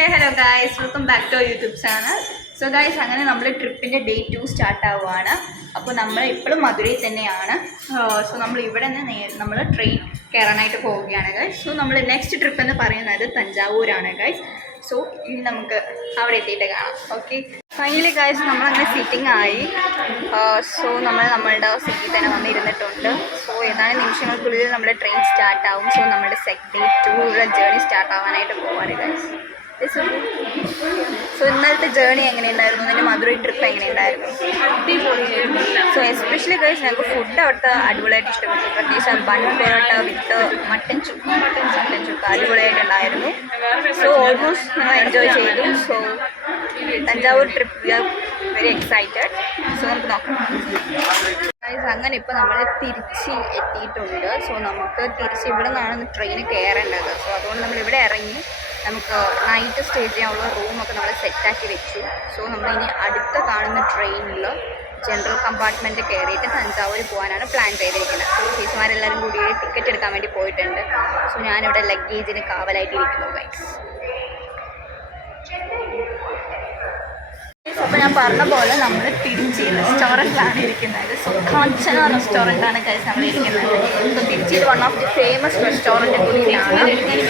Hello guys, welcome back to YouTube channel. So guys, അങ്ങനെ നമ്മൾ ട്രിപ്പിൻ്റെ day 2 start ആവുകയാണ്. അപ്പോൾ നമ്മൾ ഇപ്പോഴും മധുരയിൽ തന്നെയാണ്. സോ നമ്മൾ ഇവിടെ നിന്ന് നമ്മൾ ട്രെയിൻ കയറാനായിട്ട് പോവുകയാണ് ഗായ്സ്. സോ നമ്മൾ നെക്സ്റ്റ് ട്രിപ്പ് എന്ന് പറയുന്നത് തഞ്ചാവൂരാണ് ഗായ്സ്. സോ ഇനി നമുക്ക് അവിടെ എത്തിയിട്ട് കാണാം. ഓക്കെ, ഫൈനലി ഗായ്സ് നമ്മളങ്ങനെ സിറ്റിംഗ് ആയി. സോ നമ്മളുടെ സീറ്റിൽ തന്നെ വന്നിരുന്നിട്ടുണ്ട്. സോ ഏതാനും നിമിഷങ്ങൾക്കുള്ളിൽ നമ്മുടെ ട്രെയിൻ സ്റ്റാർട്ട് ആവും. സോ നമ്മുടെ ഡേ 2 ജേർണി സ്റ്റാർട്ട് ആവാനായിട്ട് പോവാണ് ഗായ്സ്. സോ ഇന്നലത്തെ ജേർണി എങ്ങനെയുണ്ടായിരുന്നു? എൻ്റെ മധുരൈ ട്രിപ്പ് എങ്ങനെയുണ്ടായിരുന്നു? സോ എസ്പെഷ്യലി ഗൈസ് ഞങ്ങൾക്ക് ഫുഡ് അവിടുത്തെ അടിപൊളിയായിട്ട് ഇഷ്ടപ്പെട്ടു. പ്രത്യേകിച്ച് bun parotta with mutton chukka അടിപൊളിയായിട്ടുണ്ടായിരുന്നു. സോ ഓൾമോസ്റ്റ് ഞങ്ങൾ എൻജോയ് ചെയ്തു. So Thanjavur trip we are very excited. So നമുക്ക് നോക്കാം. അങ്ങനെ ഇപ്പോൾ നമ്മൾ തിരിച്ച് എത്തിയിട്ടുണ്ട്. സോ നമുക്ക് തിരിച്ച് ഇവിടെ നിന്നാണ് ട്രെയിൻ കയറേണ്ടത്. സോ അതുകൊണ്ട് നമ്മൾ ഇവിടെ ഇറങ്ങി നമുക്ക് നൈറ്റ് സ്റ്റേ ചെയ്യാനുള്ള റൂമൊക്കെ നമ്മൾ സെറ്റാക്കി വെച്ചു. സോ നമ്മളിനി അടുത്ത കാണുന്ന ട്രെയിനിൽ ജനറൽ കമ്പാർട്ട്മെൻറ്റ് കയറിയിട്ട് തഞ്ചാവൂർ പോകാനാണ് പ്ലാൻ ചെയ്തിരിക്കുന്നത്. സോ ചേച്ചിമാരെല്ലാവരും കൂടി ടിക്കറ്റ് എടുക്കാൻ വേണ്ടി പോയിട്ടുണ്ട്. സോ ഞാനിവിടെ ലഗേജിന് കാവലായിട്ടിരിക്കുന്നു ഗൈസ്. അപ്പോൾ ഞാൻ പറഞ്ഞ പോലെ നമ്മൾ തിരുച്ചി റെസ്റ്റോറൻറ്റിലാണ് ഇരിക്കുന്നത്. സോ കാഞ്ചന റെസ്റ്റോറൻറ്റാണ് കഴിച്ച് നമ്മൾ ഇരിക്കുന്നത്. സോ തിരുച്ചിയിൽ one of the famous restaurant കൂടിയാണ്.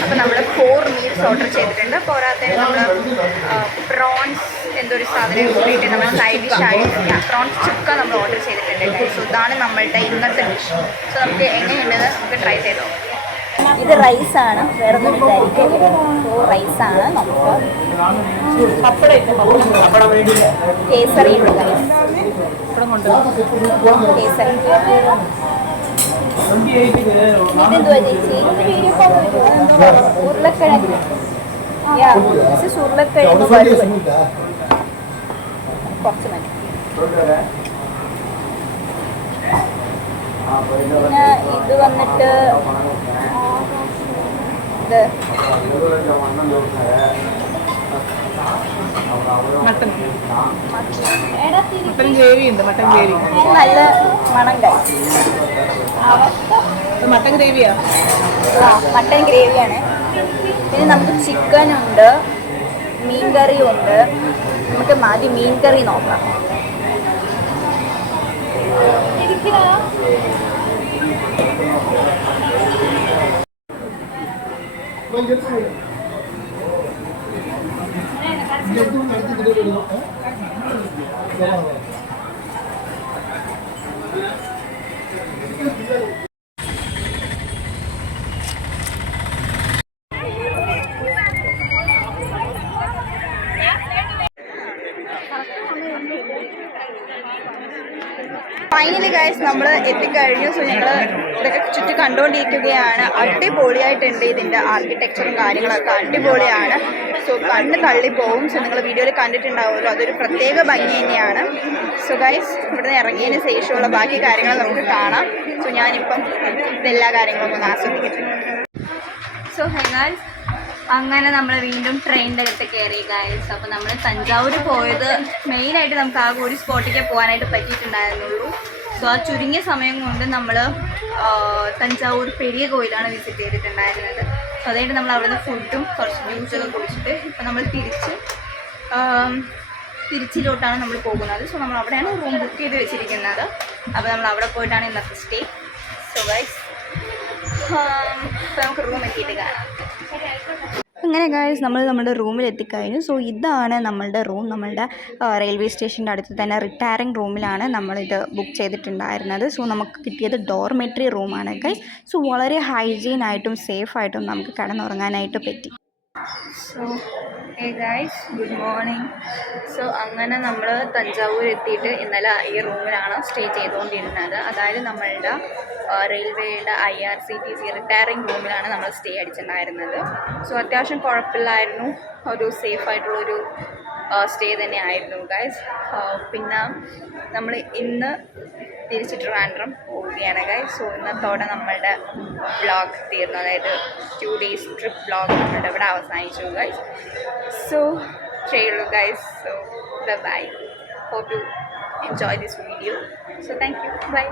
അപ്പോൾ നമ്മൾ 4 മീൽസ് ഓർഡർ ചെയ്തിട്ടുണ്ട്. പോരാത്തതിന് നമ്മൾ പ്രോൺസ് എന്തൊരു സാധനം കൂടിയിട്ട് നമ്മൾ സൈഡ് ഡിഷായി പ്രോൺസ് ചുക്ക നമ്മൾ ഓർഡർ ചെയ്തിട്ടുണ്ട്. സോ ഇതാണ് നമ്മളുടെ ഇന്നത്തെ ഡിഷ്. സോ നമുക്ക് എങ്ങനെയുണ്ടെന്ന് നമുക്ക് ട്രൈ ചെയ്ത് നോക്കാം. ഇത് റൈസാണ്, വേറെ ഒന്നും വിചാരിക്കരുത്. സോ റൈസാണ്. നമുക്ക് കേസറി ഉണ്ട് ഗൈസ്. കേസറി ഇതെന്തുവാ ചേച്ചി? ഉരുളക്കിഴങ്ങ്. ഉരുളക്കിഴങ്ങ് കുറച്ച് മതി. പിന്നെ ഇത് വന്നിട്ട് നല്ല മണം കഴിച്ചു. മട്ടൻ ഗ്രേവിയാ? മട്ടൻ ഗ്രേവിയാണ്. പിന്നെ നമുക്ക് ചിക്കൻ ഉണ്ട്, മീൻ കറി ഉണ്ട്. നമുക്ക് ആദ്യം മീൻ കറി നോക്കാം. ഫൈനലി ഗൈസ് നമ്മൾ എത്തിക്കഴിഞ്ഞു. സോ ഞങ്ങൾ ഇതൊക്കെ ചുറ്റി കണ്ടുകൊണ്ടിരിക്കുകയാണ്. അടിപൊളിയായിട്ടുണ്ട്. ഇതിൻ്റെ ആർക്കിടെക്ചറും കാര്യങ്ങളൊക്കെ അടിപൊളിയാണ്. സോ കണ്ണ് തള്ളിപ്പോവും. സോ നിങ്ങൾ വീഡിയോയിൽ കണ്ടിട്ടുണ്ടാവുമല്ലോ, അതൊരു പ്രത്യേക ഭംഗി തന്നെയാണ്. സോ ഗൈസ് ഇവിടുന്ന് ഇറങ്ങിയതിന് ശേഷമുള്ള ബാക്കി കാര്യങ്ങൾ നമുക്ക് കാണാം. സോ ഞാനിപ്പം ഇതെല്ലാ കാര്യങ്ങളും ഒന്ന് ആസ്വദിക്കട്ടെ. സോ ഗൈസ് അങ്ങനെ നമ്മൾ വീണ്ടും ട്രെയിനിൻ്റെ അകത്ത് കയറി ഗൈസ്. അപ്പോൾ നമ്മൾ തഞ്ചാവൂർ പോയത് മെയിനായിട്ട് നമുക്ക് ആകെ ഒരു സ്പോട്ടിലേക്ക് പോകാനായിട്ട് പറ്റിയിട്ടുണ്ടായിരുന്നുള്ളൂ. സോ ആ ചുരുങ്ങിയ സമയം കൊണ്ട് നമ്മൾ തഞ്ചാവൂർ പെരിയ കോയിലാണ് വിസിറ്റ് ചെയ്തിട്ടുണ്ടായിരുന്നത്. സോ അതായിട്ട് നമ്മൾ അവിടുന്ന് ഫുഡും കുറച്ച് ജ്യൂസൊക്കെ കുടിച്ചിട്ട് ഇപ്പം നമ്മൾ തിരിച്ചിലോട്ടാണ് നമ്മൾ പോകുന്നത്. സോ നമ്മൾ അവിടെയാണ് റൂം ബുക്ക് ചെയ്ത് വെച്ചിരിക്കുന്നത്. അപ്പോൾ നമ്മൾ അവിടെ പോയിട്ടാണ് ഇന്നത്തെ സ്റ്റേ. സോ ഗൈസ് അപ്പോൾ നമുക്ക് റൂം എത്തിയിട്ട് കാണാം. അങ്ങനെ ഗൈസ് നമ്മൾ നമ്മുടെ റൂമിൽ എത്തിക്കഴിഞ്ഞു. സോ ഇതാണ് നമ്മളുടെ റൂം. നമ്മളുടെ റെയിൽവേ സ്റ്റേഷൻ്റെ അടുത്ത് തന്നെ റിട്ടയറിംഗ് റൂമിലാണ് നമ്മളിത് ബുക്ക് ചെയ്തിട്ടുണ്ടായിരുന്നത്. സോ നമുക്ക് കിട്ടിയത് ഡോർമെട്രി റൂമാണ് ഗൈസ്. സോ വളരെ ഹൈജീനായിട്ടും സേഫായിട്ടും നമുക്ക് കിടന്നുറങ്ങാനായിട്ട് പറ്റി. So hey guys, good morning. So അങ്ങനെ നമ്മൾ തഞ്ചാവൂർ എത്തിയിട്ട് ഇന്നലെ ഈ റൂമിലാണ് സ്റ്റേ ചെയ്തുകൊണ്ടിരുന്നത്. അതായത് നമ്മളുടെ റെയിൽവേയുടെ IRCTC റിട്ടയറിംഗ് റൂമിലാണ് നമ്മൾ സ്റ്റേ അടിച്ചിട്ടുണ്ടായിരുന്നത്. സോ അത്യാവശ്യം കുഴപ്പമില്ലായിരുന്നു. ഒരു സേഫായിട്ടുള്ളൊരു സ്റ്റേ തന്നെ ആയിരുന്നു ഗൈസ്. പിന്നെ നമ്മൾ ഇന്ന് തിരിച്ച് ട്രിവാൻഡ്രം പോവുകയാണ് ഗൈസ്. സോ ഇന്നത്തോടെ നമ്മളുടെ വ്ളോഗ് തീർന്നു. അതായത് 2 days ട്രിപ്പ് വ്ളോഗ് നമ്മളുടെ ഇവിടെ അവസാനിച്ചു ഗൈസ്. സോ ചെയ്യുള്ളൂ guys. So bye. Hope you enjoy this video. So thank you. Bye.